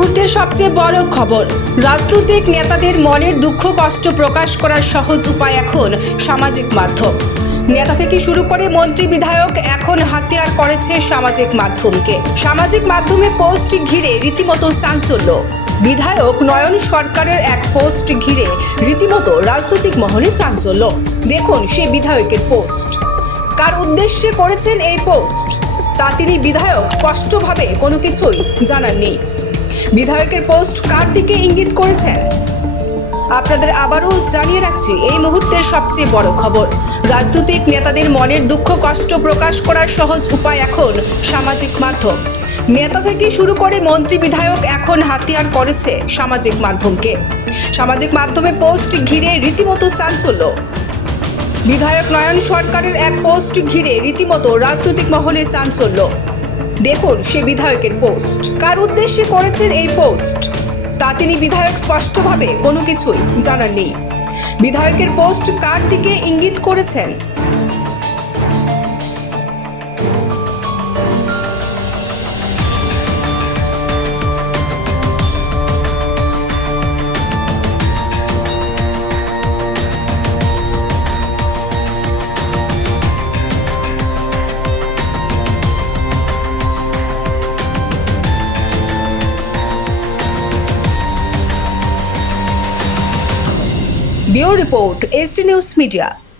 মুহূর্তের সবচেয়ে বড় খবর, রাজনৈতিক নেতাদের মনের দুঃখ কষ্ট প্রকাশ করার সহজ উপায় এখন সামাজিক মাধ্যম। নেতা থেকে শুরু করে মন্ত্রী বিধায়ক এখন হাতিয়ার করেছে সামাজিক মাধ্যমকে। সামাজিক মাধ্যমে পোস্ট ঘিরে রীতিমতো চাঞ্চল্য। বিধায়ক নয়ন সরকারের এক পোস্ট ঘিরে রীতিমতো রাজনৈতিক মহলে চাঞ্চল্য। দেখুন সেই বিধায়কের পোস্ট। কার উদ্দেশ্যে করেছেন এই পোস্ট তা তিনি বিধায়ক স্পষ্টভাবে কোনো কিছুই জানাননি। বিধায়কের পোস্ট কার দিকে ইঙ্গিত করেছেন আপনাদের আবারও জানিয়ে রাখছি, এই মুহূর্তের সবচেয়ে বড় খবর, রাজনৈতিক নেতাদের মনের দুঃখ কষ্ট প্রকাশ করার সহজ উপায় এখন সামাজিক মাধ্যম। নেতা থেকে শুরু করে মন্ত্রী বিধায়ক এখন হাতিয়ার করেছে সামাজিক মাধ্যমকে। সামাজিক মাধ্যমে পোস্ট ঘিরে রীতিমতো চাঞ্চল্য। বিধায়ক নয়ন সরকারের এক পোস্ট ঘিরে রীতিমতো রাজনৈতিক মহলে চাঞ্চল্য। দেখুন সে বিধায়কের পোস্ট। কার উদ্দেশ্যে করেছেন এই পোস্ট তা তিনি বিধায়ক স্পষ্টভাবে কোনো কিছুই জানাননি। বিধায়কের পোস্ট কার দিকে ইঙ্গিত করেছেন bureau report, SD news media.